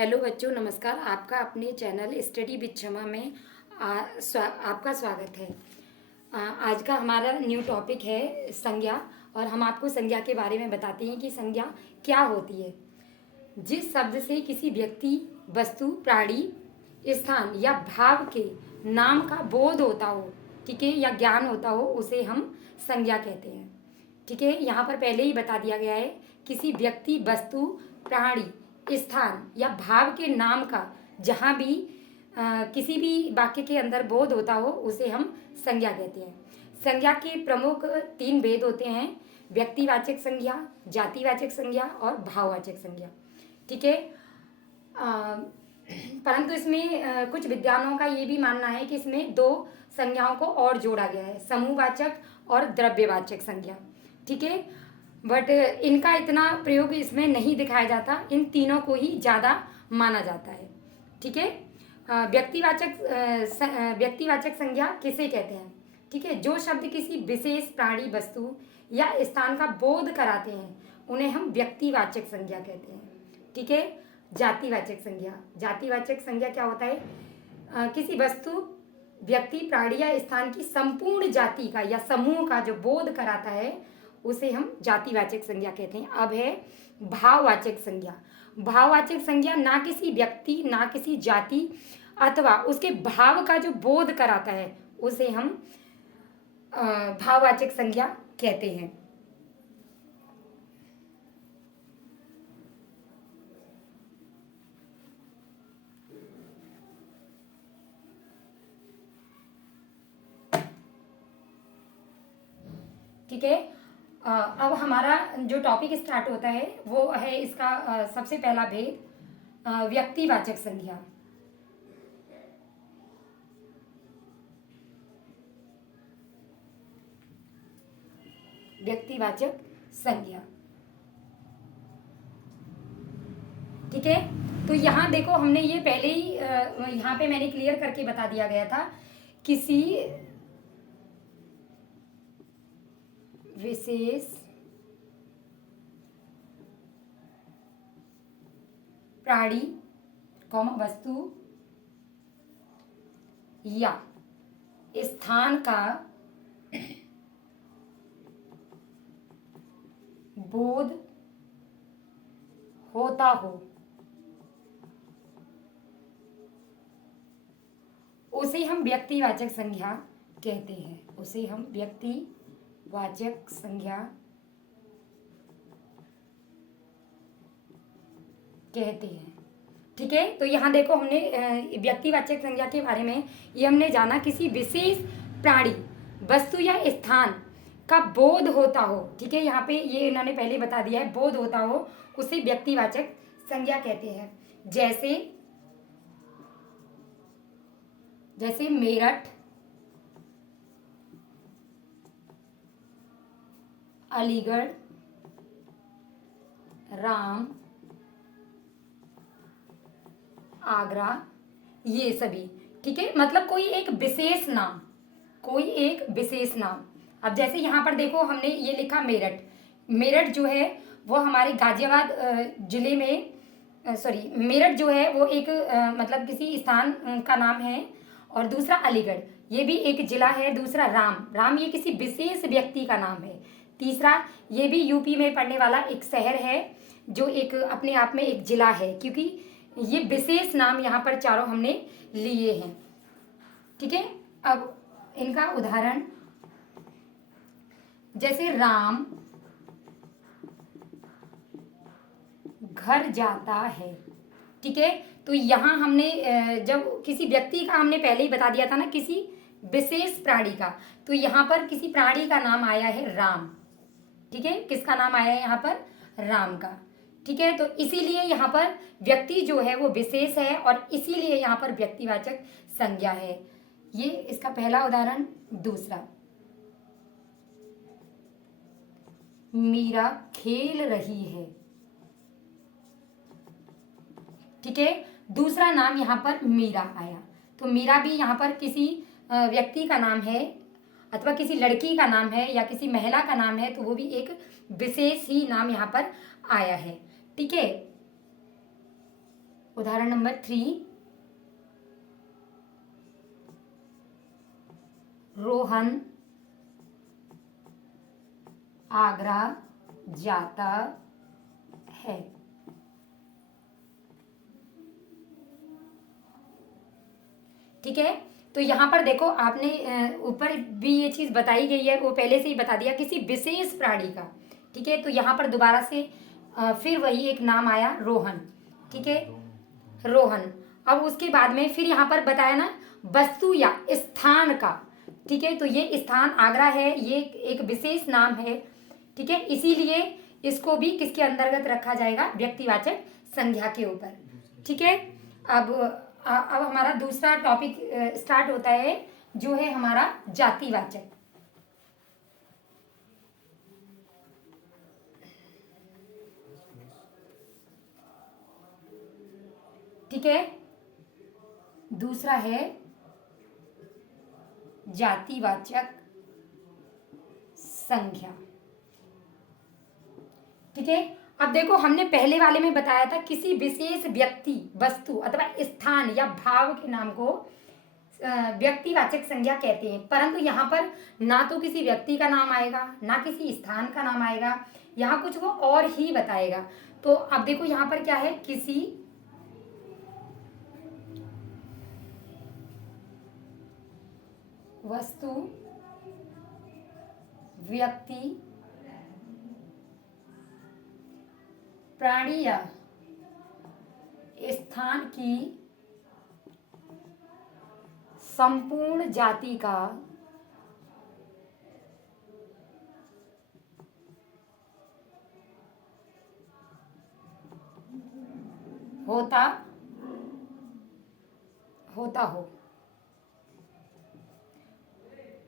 Hello बच्चों, नमस्कार। आपका अपने चैनल स्टडी विद क्षमा में आपका स्वागत है। आज का हमारा न्यू टॉपिक है संज्ञा। और हम आपको संज्ञा के बारे में बताते हैं कि संज्ञा क्या होती है। जिस शब्द से किसी व्यक्ति, वस्तु, प्राणी, स्थान या भाव के नाम का बोध होता हो, ठीक है, या ज्ञान होता हो, उसे हम संज्ञा कहते हैं। ठीक है, यहाँ पर पहले ही बता दिया गया है, किसी व्यक्ति, वस्तु, प्राणी, स्थान या भाव के नाम का जहाँ भी किसी भी वाक्य के अंदर बोध होता हो उसे हम संज्ञा कहते हैं। संज्ञा के प्रमुख 3 भेद होते हैं: व्यक्तिवाचक संज्ञा, जातिवाचक संज्ञा और भाववाचक संज्ञा। ठीक है, परंतु इसमें कुछ विद्वानों का ये भी मानना है कि इसमें 2 संज्ञाओं को और जोड़ा गया है, समूहवाचक और द्रव्यवाचक संज्ञा। ठीक है, बट इनका इतना प्रयोग इसमें नहीं दिखाया जाता, इन तीनों को ही ज़्यादा माना जाता है। ठीक है, व्यक्तिवाचक संज्ञा किसे कहते हैं? ठीक है, जो शब्द किसी विशेष प्राणी, वस्तु या स्थान का बोध कराते हैं उन्हें हम व्यक्तिवाचक संज्ञा कहते हैं। ठीक है, जातिवाचक संज्ञा क्या होता है? किसी वस्तु, व्यक्ति, प्राणी या स्थान की संपूर्ण जाति का या समूह का जो बोध कराता है उसे हम जातिवाचक संज्ञा कहते हैं। अब है भाववाचक संज्ञा। भाववाचक संज्ञा ना किसी व्यक्ति, ना किसी जाति अथवा उसके भाव का जो बोध कराता है उसे हम भाववाचक संज्ञा कहते हैं। ठीक है, अब हमारा जो टॉपिक स्टार्ट होता है वो है इसका सबसे पहला भेद, व्यक्तिवाचक संज्ञा। व्यक्तिवाचक संज्ञा। ठीक है, तो यहाँ देखो, हमने ये पहले ही यहाँ पे मैंने क्लियर करके बता दिया गया था, किसी विशेष प्राणी, वस्तु या स्थान का बोध होता हो उसे हम व्यक्तिवाचक संज्ञा कहते हैं। उसे हम व्यक्तिवाचक संज्ञा कहते हैं। ठीक है, तो यहाँ देखो, हमने व्यक्तिवाचक संज्ञा के बारे में ये हमने जाना, किसी विशेष प्राणी, वस्तु या स्थान का बोध होता हो। ठीक है, यहाँ पे ये इन्होंने पहले बता दिया है, बोध होता हो उसे व्यक्तिवाचक संज्ञा कहते हैं। जैसे मेरठ, अलीगढ़, राम, आगरा, ये सभी। ठीक है, मतलब कोई एक विशेष नाम। अब जैसे यहाँ पर देखो, हमने ये लिखा मेरठ जो है वो हमारे गाजियाबाद जिले में, मेरठ जो है वो एक मतलब किसी स्थान का नाम है। और दूसरा अलीगढ़, ये भी एक जिला है। दूसरा राम ये किसी विशेष व्यक्ति का नाम है। तीसरा, ये भी यूपी में पड़ने वाला एक शहर है जो एक अपने आप में एक जिला है, क्योंकि ये विशेष नाम यहाँ पर चारों हमने लिए हैं। ठीक है, अब इनका उदाहरण, जैसे राम घर जाता है। ठीक है, तो यहाँ हमने जब किसी व्यक्ति का हमने पहले ही बता दिया था ना, किसी विशेष प्राणी का, तो यहाँ पर किसी प्राणी का नाम आया है राम। ठीक है, किसका नाम आया है यहाँ पर? राम का। ठीक है, तो इसीलिए यहाँ पर व्यक्ति जो है वो विशेष है और इसीलिए यहाँ पर व्यक्तिवाचक संज्ञा है। ये इसका पहला उदाहरण। दूसरा, मीरा खेल रही है। ठीक है, दूसरा नाम यहाँ पर मीरा आया, तो मीरा भी यहाँ पर किसी व्यक्ति का नाम है अथवा किसी लड़की का नाम है या किसी महिला का नाम है, तो वो भी एक विशेष ही नाम यहाँ पर आया है। ठीक है, उदाहरण नंबर 3, रोहन आगरा जाता है। ठीक है, तो यहाँ पर देखो आपने ऊपर भी ये चीज बताई गई है, वो पहले से ही बता दिया, किसी विशेष प्राणी का। ठीक है, तो यहाँ पर दोबारा से फिर वही एक नाम आया, रोहन। ठीक है, रोहन। अब उसके बाद में फिर यहाँ पर बताया ना, वस्तु या स्थान का। ठीक है, तो ये स्थान आगरा है, ये एक विशेष नाम है। ठीक है, इसीलिए इसको भी किसके अंतर्गत रखा जाएगा, व्यक्तिवाचक संज्ञा के ऊपर। ठीक है, अब हमारा दूसरा टॉपिक स्टार्ट होता है, जो है हमारा जातिवाचक। ठीक है, दूसरा है जातिवाचक संज्ञा। ठीक है, अब देखो हमने पहले वाले में बताया था किसी विशेष व्यक्ति, वस्तु अथवा स्थान या भाव के नाम को व्यक्तिवाचक संज्ञा कहते हैं, परंतु यहाँ पर ना तो किसी व्यक्ति का नाम आएगा, ना किसी स्थान का नाम आएगा, यहाँ कुछ वो और ही बताएगा। तो अब देखो यहाँ पर क्या है, किसी वस्तु, व्यक्ति, प्राणी या स्थान की संपूर्ण जाति का होता हो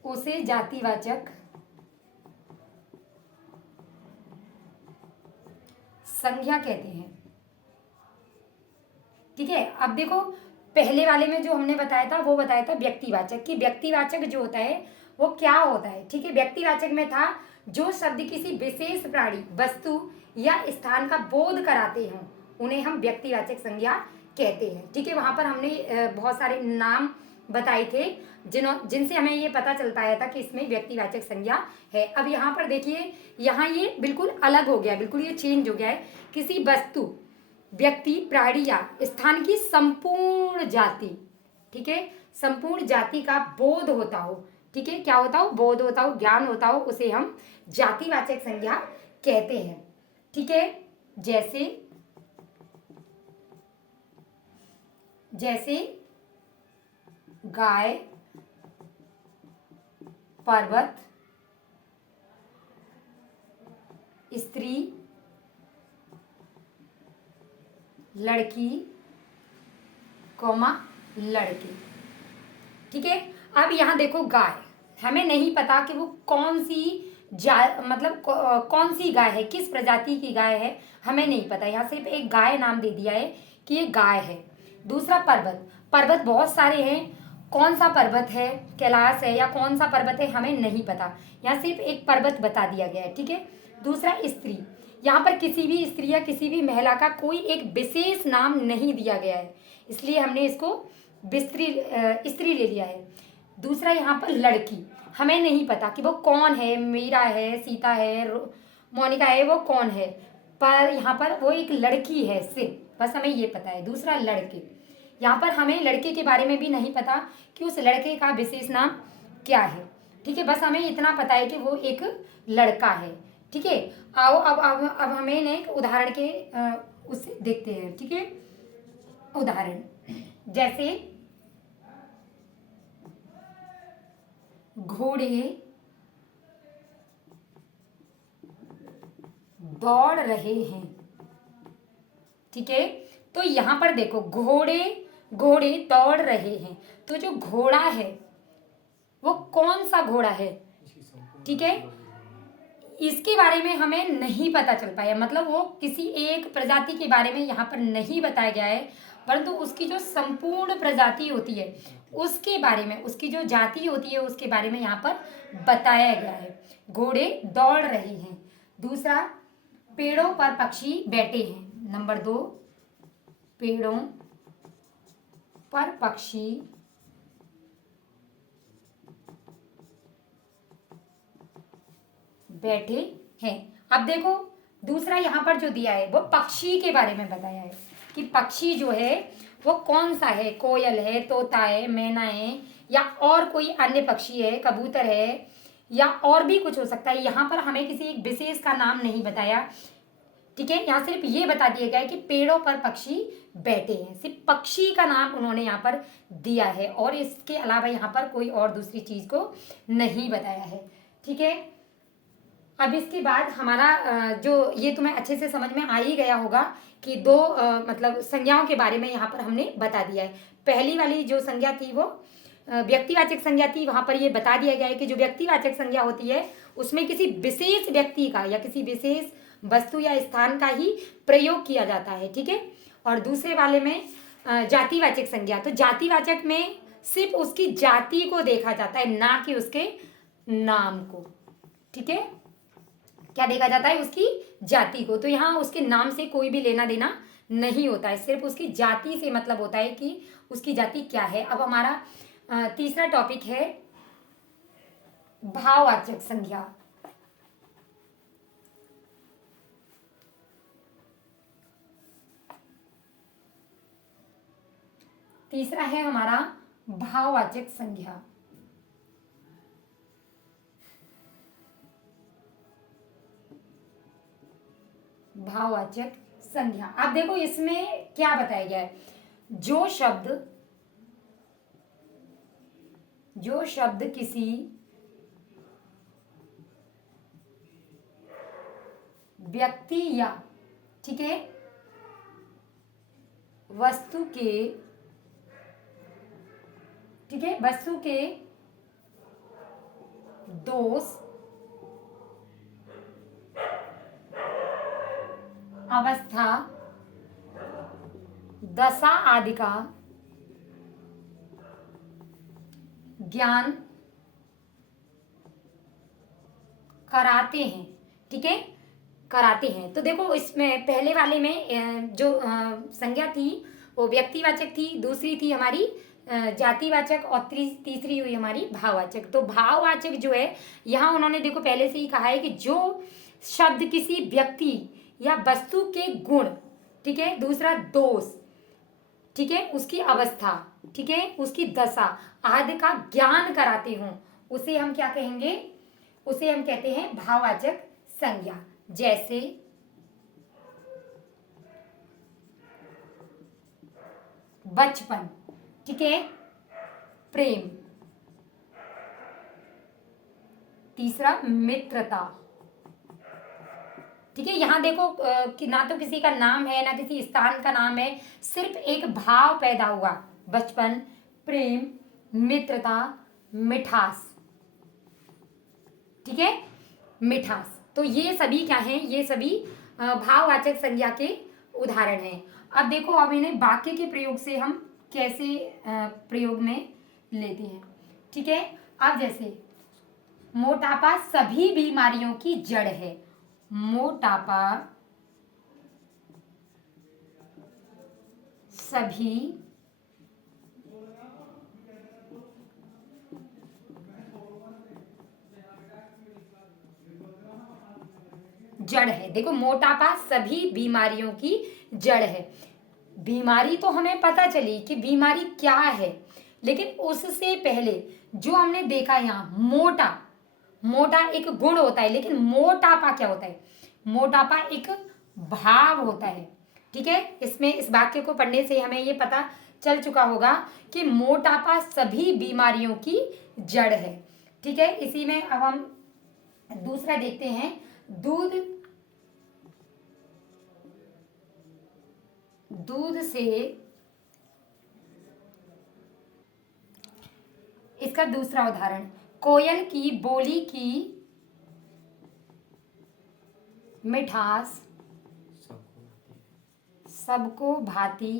उसे जातिवाचक संज्ञा कहते हैं। ठीक है, अब देखो पहले वाले में जो हमने बताया था, वो बताया था व्यक्तिवाचक, कि व्यक्तिवाचक जो होता है वो क्या होता है। ठीक है, व्यक्तिवाचक में था जो शब्द किसी विशेष प्राणी, वस्तु या स्थान का बोध कराते हों, उन्हें हम व्यक्तिवाचक संज्ञा कहते हैं। ठीक है, वहां पर हमने बहुत सारे नाम बताए थे जिनसे हमें ये पता चलता था कि इसमें व्यक्तिवाचक संज्ञा है। अब यहाँ पर देखिए, यहाँ ये बिल्कुल अलग हो गया, बिल्कुल ये चेंज हो गया है। किसी वस्तु, व्यक्ति, प्राणी या स्थान की संपूर्ण जाति, ठीक है, संपूर्ण जाति का बोध होता हो। ठीक है, क्या होता हो, बोध होता हो, ज्ञान होता हो, उसे हम जातिवाचक संज्ञा कहते हैं। ठीक है, जैसे गाय, पर्वत, स्त्री, लड़की, लड़के। ठीक है, अब यहाँ देखो गाय, हमें नहीं पता कि वो कौन सी मतलब कौन सी गाय है, किस प्रजाति की गाय है, हमें नहीं पता। यहाँ सिर्फ एक गाय नाम दे दिया है कि ये गाय है। दूसरा पर्वत, पर्वत बहुत सारे हैं, कौन सा पर्वत है, कैलाश है या कौन सा पर्वत है, हमें नहीं पता। यहाँ सिर्फ एक पर्वत बता दिया गया है। ठीक है, दूसरा स्त्री, यहाँ पर किसी भी स्त्री या किसी भी महिला का कोई एक विशेष नाम नहीं दिया गया है, इसलिए हमने इसको स्त्री ले लिया है। दूसरा यहाँ पर लड़की, हमें नहीं पता कि वो कौन है, मीरा है, सीता है, मोनिका है, वो कौन है, पर यहाँ पर वो एक लड़की है सिर्फ, बस हमें ये पता है। दूसरा लड़के, यहाँ पर हमें लड़के के बारे में भी नहीं पता कि उस लड़के का विशेष नाम क्या है। ठीक है, बस हमें इतना पता है कि वो एक लड़का है। ठीक है, आओ अब हमें एक उदाहरण के उससे देखते हैं। ठीक है, उदाहरण जैसे घोड़े दौड़ रहे हैं। ठीक है, तो यहाँ पर देखो घोड़े दौड़ रहे हैं, तो जो घोड़ा है वो कौन सा घोड़ा है, ठीक है, इसके बारे में हमें नहीं पता चल पाया, मतलब वो किसी एक प्रजाति के बारे में यहाँ पर नहीं बताया गया है, परंतु उसकी जो संपूर्ण प्रजाति होती है उसके बारे में, उसकी जो जाति होती है उसके बारे में यहाँ पर बताया गया है। घोड़े दौड़ रहे हैं। दूसरा, पेड़ों पर पक्षी बैठे हैं। नंबर 2, पेड़ों पर पक्षी बैठे हैं। अब देखो दूसरा यहाँ पर जो दिया है वो पक्षी के बारे में बताया है कि पक्षी जो है वो कौन सा है, कोयल है, तोता है, मैना है, या और कोई अन्य पक्षी है, कबूतर है, या और भी कुछ हो सकता है। यहाँ पर हमें किसी एक विशेष का नाम नहीं बताया, ठीक है। यहाँ सिर्फ ये बता दिया गया है कि पेड़ों पर पक्षी बैठे हैं, सिर्फ पक्षी का नाम उन्होंने यहाँ पर दिया है और इसके अलावा यहाँ पर कोई और दूसरी चीज को नहीं बताया है, ठीक है। अब इसके बाद हमारा जो ये तुम्हें अच्छे से समझ में आ ही गया होगा कि दो मतलब संज्ञाओं के बारे में यहाँ पर हमने बता दिया है। पहली वाली जो संज्ञा थी वो व्यक्तिवाचक संज्ञा थी। वहां पर ये बता दिया गया है कि जो व्यक्तिवाचक संज्ञा होती है उसमें किसी विशेष व्यक्ति का या किसी विशेष वस्तु या स्थान का ही प्रयोग किया जाता है, ठीक है। और दूसरे वाले में जातिवाचक संज्ञा, तो जातिवाचक में सिर्फ उसकी जाति को देखा जाता है, ना कि उसके नाम को, ठीक है। क्या देखा जाता है? उसकी जाति को। तो यहाँ उसके नाम से कोई भी लेना देना नहीं होता है, सिर्फ उसकी जाति से मतलब होता है कि उसकी जाति क्या है। अब हमारा तीसरा टॉपिक है भाववाचक संज्ञा। तीसरा है हमारा भाववाचक संज्ञा। भाववाचक संज्ञा, आप देखो इसमें क्या बताया गया है। जो शब्द किसी व्यक्ति या, ठीक है, वस्तु के, ठीक है, वस्तु के दोष, अवस्था, दशा आदि का ज्ञान कराते हैं, ठीक है, कराते हैं। तो देखो इसमें पहले वाले में जो संज्ञा थी वो व्यक्तिवाचक थी, दूसरी थी हमारी जातिवाचक और तीसरी हुई हमारी भाववाचक। तो भाववाचक जो है यहाँ उन्होंने देखो पहले से ही कहा है कि जो शब्द किसी व्यक्ति या वस्तु के गुण, ठीक है, दूसरा दोष, ठीक है, उसकी अवस्था, ठीक है, उसकी दशा आदि का ज्ञान कराते हों, उसे हम क्या कहेंगे? उसे हम कहते हैं भाववाचक संज्ञा। जैसे बचपन, ठीक है, प्रेम, तीसरा मित्रता, ठीक है। यहां देखो कि ना तो किसी का नाम है ना किसी स्थान का नाम है, सिर्फ एक भाव पैदा हुआ, बचपन, प्रेम, मित्रता, मिठास, ठीक है, मिठास। तो ये सभी क्या हैं? ये सभी भाववाचक संज्ञा के उदाहरण हैं। अब देखो अब इन्हें वाक्य के प्रयोग से हम कैसे प्रयोग में लेते हैं, ठीक है। अब जैसे मोटापा सभी बीमारियों की जड़ है। मोटापा सभी जड़ है। देखो मोटापा सभी बीमारियों की जड़ है। बीमारी तो हमें पता चली कि बीमारी क्या है, लेकिन उससे पहले जो हमने देखा यहाँ मोटा, मोटा एक गुण होता है, लेकिन मोटापा क्या होता है? मोटापा एक भाव होता है, ठीक है। इसमें इस वाक्य को पढ़ने से हमें ये पता चल चुका होगा कि मोटापा सभी बीमारियों की जड़ है, ठीक है। इसी में अब हम दूसरा देखते हैं, दूध से, इसका दूसरा उदाहरण, कोयल की बोली की मिठास सबको भाती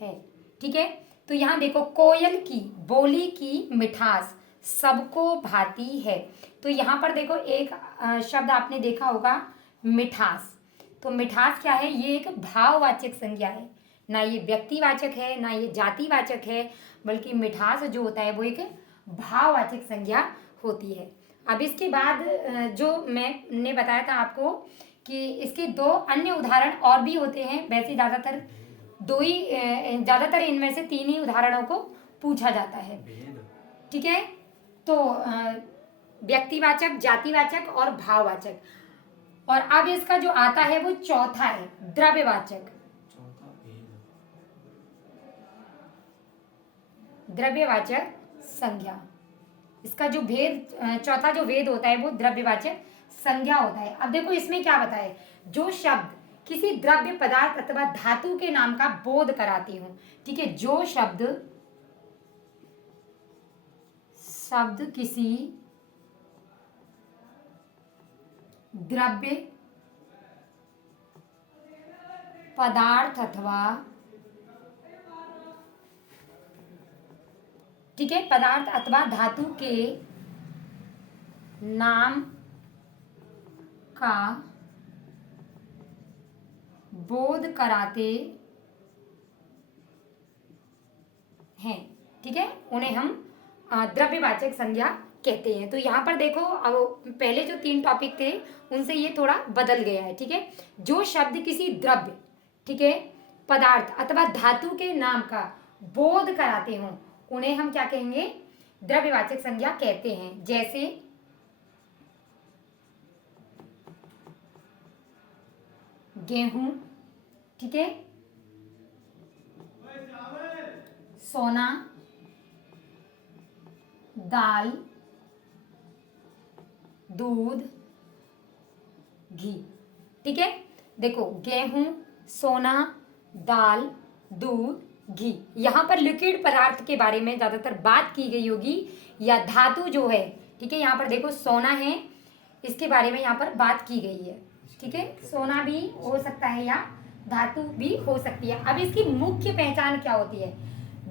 है, ठीक है। तो यहां देखो कोयल की बोली की मिठास सबको भाती है। तो यहां पर देखो एक शब्द आपने देखा होगा मिठास। तो मिठास क्या है, ये एक भाववाचक संज्ञा है, ना ये व्यक्तिवाचक है ना ये जातिवाचक है, बल्कि मिठास जो होता है वो एक भाववाचक संज्ञा होती है। अब इसके बाद जो मैंने बताया था आपको कि इसके दो अन्य उदाहरण और भी होते हैं। वैसे ज़्यादातर दो ही ज़्यादातर इनमें से तीन ही उदाहरणों को पूछा जाता है। ठीक है, तो व्यक्तिवाचक, जातिवाचक और भाववाचक। और अब इसका जो आता है वो चौथा है, द्रव्यवाचक। द्रव्यवाचक संज्ञा, इसका जो भेद, चौथा जो भेद होता है वो द्रव्यवाचक संज्ञा होता है। अब देखो इसमें क्या बताए, जो शब्द किसी द्रव्य पदार्थ अथवा धातु के नाम का बोध कराती हूं। ठीक है, जो शब्द किसी द्रव्य पदार्थ अथवा, ठीक है, पदार्थ अथवा धातु के नाम का बोध कराते हैं, ठीक है, उन्हें हम द्रव्यवाचक संज्ञा कहते हैं। तो यहाँ पर देखो, अब पहले जो तीन टॉपिक थे उनसे ये थोड़ा बदल गया है। ठीक है, जो शब्द किसी द्रव्य, ठीक है, पदार्थ अथवा धातु के नाम का बोध कराते हों उन्हें हम क्या कहेंगे, द्रव्यवाचक संज्ञा कहते हैं। जैसे गेहूं, ठीक है, सोना, दाल, दूध, घी। ठीक है, देखो गेहूं, सोना, दाल, दूध, घी, यहाँ पर लिक्विड पदार्थ के बारे में ज्यादातर बात की गई होगी, या धातु जो है, ठीक है, यहाँ पर देखो सोना है, इसके बारे में यहाँ पर बात की गई है। ठीक है, सोना भी हो सकता है या धातु भी हो सकती है। अब इसकी मुख्य पहचान क्या होती है,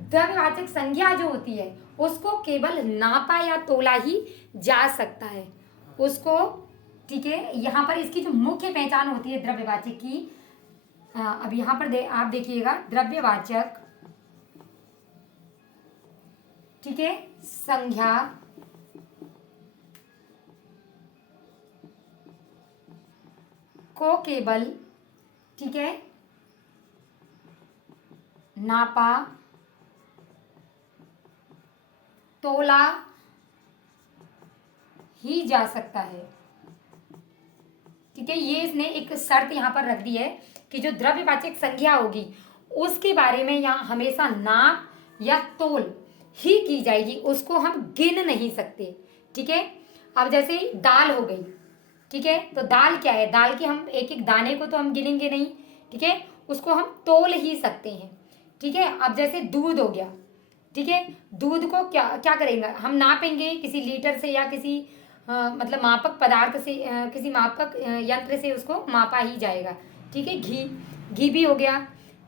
द्रव्यवाचक संज्ञा जो होती है उसको केवल नापा या तोला ही जा सकता है उसको। ठीक है, यहाँ पर इसकी जो मुख्य पहचान होती है द्रव्यवाचक की, अब यहाँ पर आप देखिएगा, द्रव्यवाचक, ठीक है, संज्ञा को केवल, ठीक है, नापा तोला ही जा सकता है। ठीक है, ये इसने एक शर्त यहाँ पर रख दी है कि जो द्रव्यवाचक संज्ञा होगी उसके बारे में यहाँ हमेशा नाप या तोल ही की जाएगी, उसको हम गिन नहीं सकते। ठीक है, अब जैसे दाल हो गई, ठीक है, तो दाल क्या है, दाल के हम एक एक दाने को तो हम गिनेंगे नहीं, ठीक है, उसको हम तोल ही सकते हैं। ठीक है, अब जैसे दूध हो गया, ठीक है, दूध को क्या क्या करेंगे, हम नापेंगे किसी लीटर से या किसी मतलब मापक पदार्थ से, किसी मापक यंत्र से उसको मापा ही जाएगा। ठीक है, घी भी हो गया,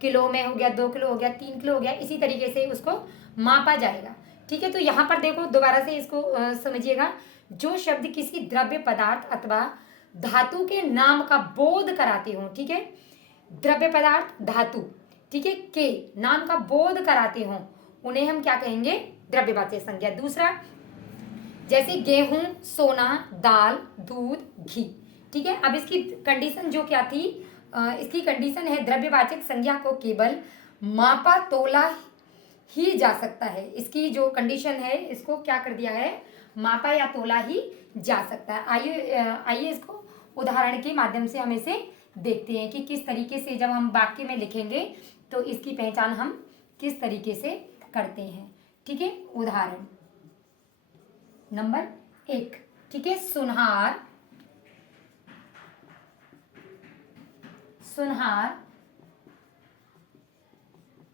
किलो में हो गया, 2 किलो हो गया, 3 किलो हो गया, इसी तरीके से उसको मापा जाएगा। ठीक है, तो यहाँ पर देखो दोबारा से इसको समझिएगा, जो शब्द किसी द्रव्य पदार्थ अथवा धातु के नाम का बोध कराते हो, ठीक है, द्रव्य पदार्थ धातु, ठीक है, के नाम का बोध कराते हो उन्हें हम क्या कहेंगे, द्रव्यवाचक संज्ञा। दूसरा, जैसे गेहूं, सोना, दाल, दूध, घी। ठीक है, अब इसकी कंडीशन जो क्या थी, इसकी कंडीशन है द्रव्यवाचक संज्ञा को केवल मापा तोला ही जा सकता है। इसकी जो कंडीशन है इसको क्या कर दिया है, मापा या तोला ही जा सकता है। आइए इसको उदाहरण के माध्यम से हम इसे देखते हैं कि किस तरीके से जब हम वाक्य में लिखेंगे तो इसकी पहचान हम किस तरीके से करते हैं। ठीक है, उदाहरण नंबर 1, ठीक है, सुनहार, सुनहार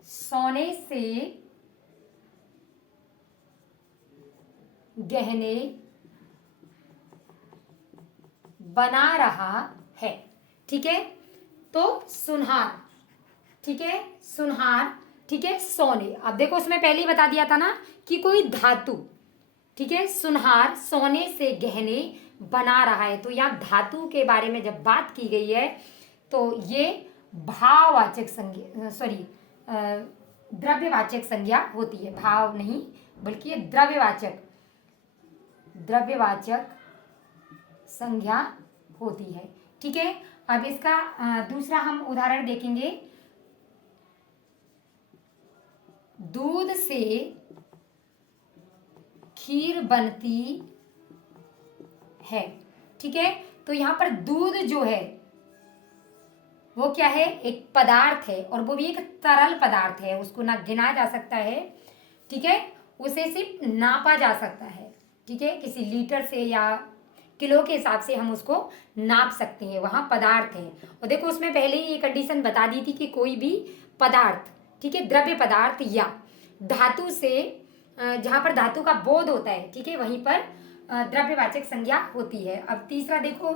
सोने से गहने बना रहा है। ठीक है, तो सुनहार, ठीक है, सुनहार, ठीक है, सोने। अब देखो उसमें पहले ही बता दिया था ना कि कोई धातु, ठीक है, सुनहार सोने से गहने बना रहा है, तो यहाँ धातु के बारे में जब बात की गई है तो ये भाववाचक संज्ञा, सॉरी, द्रव्यवाचक संज्ञा होती है। भाव नहीं बल्कि ये द्रव्यवाचक संज्ञा होती है। ठीक है, अब इसका दूसरा हम उदाहरण देखेंगे। दूध से खीर बनती है। ठीक है, तो यहाँ पर दूध जो है वो क्या है, एक पदार्थ है, और वो भी एक तरल पदार्थ है। उसको ना गिना जा सकता है, ठीक है, उसे सिर्फ नापा जा सकता है। ठीक है, किसी लीटर से या किलो के हिसाब से हम उसको नाप सकते हैं, वहाँ पदार्थ है। और देखो उसमें पहले ही ये कंडीशन बता दी थी कि कोई भी पदार्थ, ठीक है, द्रव्य पदार्थ या धातु से, जहाँ पर धातु का बोध होता है, ठीक है, वहीं पर द्रव्यवाचक संज्ञा होती है। अब तीसरा देखो,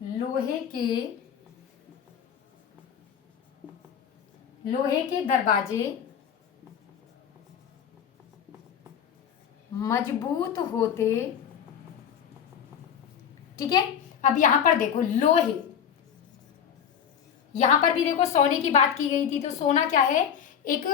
लोहे के दरवाजे मजबूत होते। ठीक है, अब यहां पर देखो लोहे, यहां पर भी देखो सोने की बात की गई थी, तो सोना क्या है, एक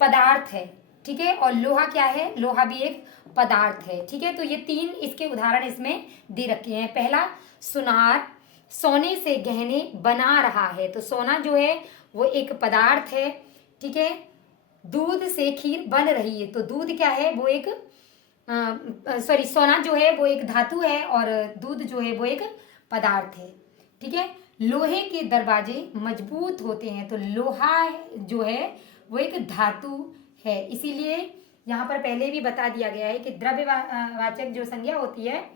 पदार्थ है। ठीक है, और लोहा क्या है, लोहा भी एक पदार्थ है। ठीक है, तो ये तीन इसके उदाहरण इसमें दे रखे हैं। पहला, सुनार सोने से गहने बना रहा है, तो सोना जो है वो एक पदार्थ है। ठीक है, दूध से खीर बन रही है, तो दूध क्या है, वो एक सॉरी, सोना जो है वो एक धातु है और दूध जो है वो एक पदार्थ है। ठीक है, लोहे के दरवाजे मजबूत होते हैं, तो लोहा जो है वो एक धातु है। इसीलिए यहाँ पर पहले भी बता दिया गया है कि द्रव्यवाचक जो संज्ञा होती है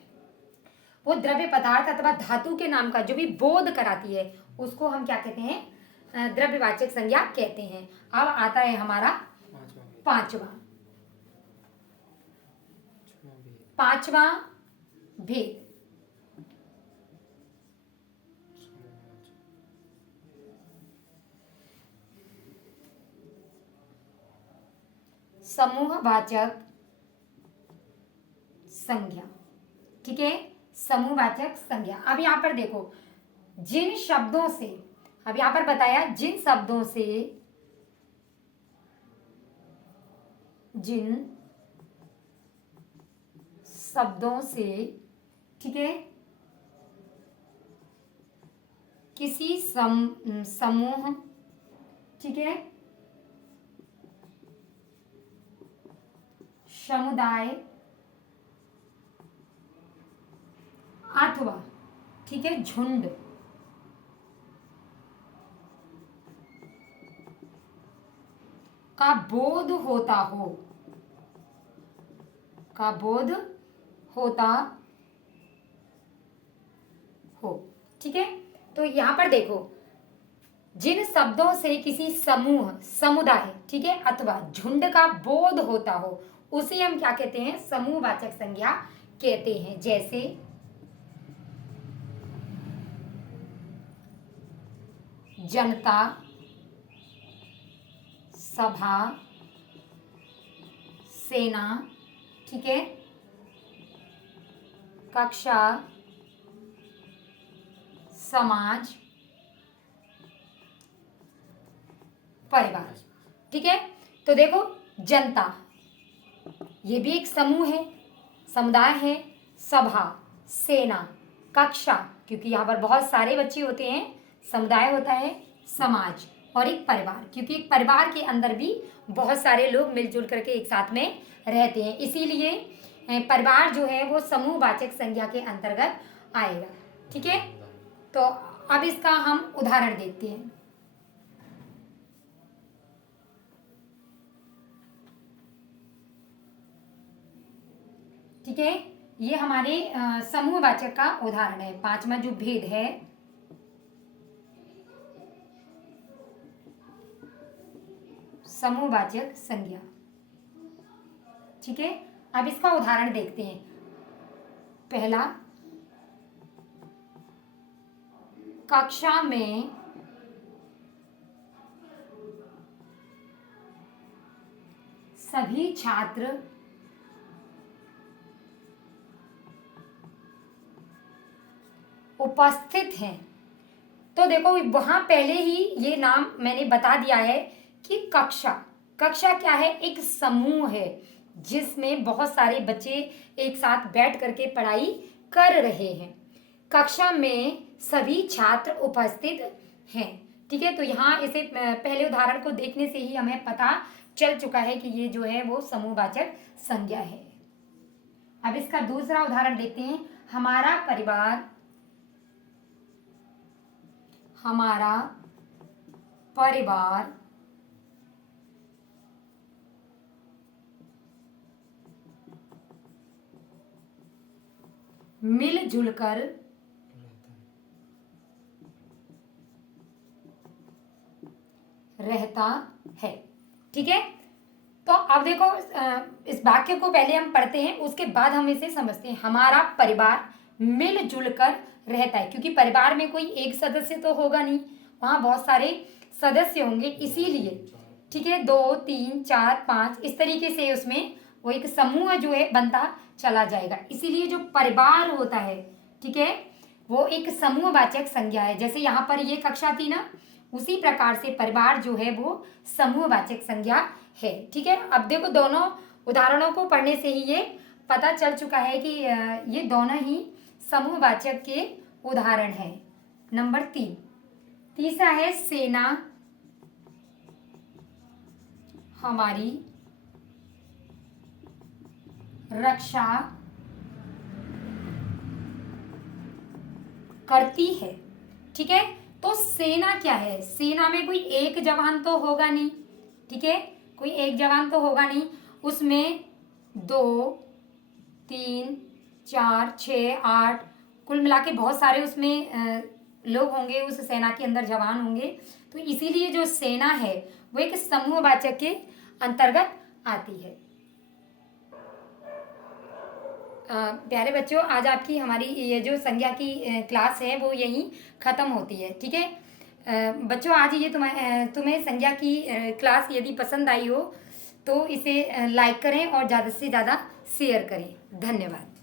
वो द्रव्य पदार्थ अथवा धातु के नाम का जो भी बोध कराती है उसको हम क्या कहते हैं, द्रव्यवाचक संज्ञा कहते हैं। अब आता है हमारा पांचवा भेद। समूहवाचक संज्ञा। ठीक है, समूहवाचक संज्ञा। अब यहां पर देखो, जिन शब्दों से, अब यहां पर बताया जिन शब्दों से, ठीक है, किसी समूह, ठीक है, समुदाय अथवा, ठीक है, झुंड का बोध होता हो। ठीक है, तो यहां पर देखो, जिन शब्दों से किसी समूह, समुदाय, ठीक है, अथवा झुंड का बोध होता हो उसे हम क्या कहते हैं, समूहवाचक संज्ञा कहते हैं। जैसे जनता, सभा, सेना, ठीक है, कक्षा, समाज, परिवार। ठीक है, तो देखो जनता ये भी एक समूह है, समुदाय है, सभा, सेना, कक्षा, क्योंकि यहाँ पर बहुत सारे बच्चे होते हैं, समुदाय होता है, समाज, और एक परिवार, क्योंकि एक परिवार के अंदर भी बहुत सारे लोग मिलजुल करके एक साथ में रहते हैं, इसीलिए परिवार जो है वो समूहवाचक संज्ञा के अंतर्गत आएगा। ठीक है, तो अब इसका हम उदाहरण देखते हैं। ठीक है, ये हमारे समूहवाचक का उदाहरण है। पांचवा जो भेद है, समूहवाचक संज्ञा। ठीक है, अब इसका उदाहरण देखते हैं। पहला, कक्षा में सभी छात्र उपस्थित हैं। तो देखो वहां पहले ही ये नाम मैंने बता दिया है कि कक्षा, कक्षा क्या है, एक समूह है जिसमें बहुत सारे बच्चे एक साथ बैठ करके पढ़ाई कर रहे हैं। कक्षा में सभी छात्र उपस्थित हैं। ठीक है, तो यहाँ इसे पहले उदाहरण को देखने से ही हमें पता चल चुका है कि ये जो है वो समूहवाचक संज्ञा है। अब इसका दूसरा उदाहरण देखते हैं। हमारा परिवार, हमारा परिवार मिलजुल कर रहता है। ठीक है, तो अब देखो इस वाक्य को पहले हम पढ़ते हैं, उसके बाद हम इसे समझते हैं। हमारा परिवार मिलजुल कर रहता है, क्योंकि परिवार में कोई एक सदस्य तो होगा नहीं, वहां बहुत सारे सदस्य होंगे, इसीलिए ठीक है 2 3 4 5 इस तरीके से उसमें वो एक समूह जो है बनता चला जाएगा। इसीलिए जो परिवार होता है, ठीक है, वो एक समूहवाचक संज्ञा है। जैसे यहाँ पर ये कक्षा थी ना, उसी प्रकार से परिवार जो है वो समूहवाचक संज्ञा है। ठीक है, अब देखो दोनों उदाहरणों को पढ़ने से ही ये पता चल चुका है कि ये दोनों ही समूहवाचक के उदाहरण हैं। नंबर 3, तीसरा है सेना हमारी रक्षा करती है। ठीक है, तो सेना क्या है, सेना में कोई एक जवान तो होगा नहीं। ठीक है, कोई एक जवान तो होगा नहीं, उसमें 2 3 4 6 8 कुल मिला के बहुत सारे उसमें लोग होंगे, उस सेना के अंदर जवान होंगे। तो इसीलिए जो सेना है वो एक समूहवाचक के अंतर्गत आती है। प्यारे बच्चों, आज आपकी हमारी ये जो संज्ञा की क्लास है वो यहीं ख़त्म होती है। ठीक है बच्चों, आज ये तुम्हें संज्ञा की क्लास यदि पसंद आई हो तो इसे लाइक करें और ज़्यादा से ज़्यादा शेयर करें। धन्यवाद।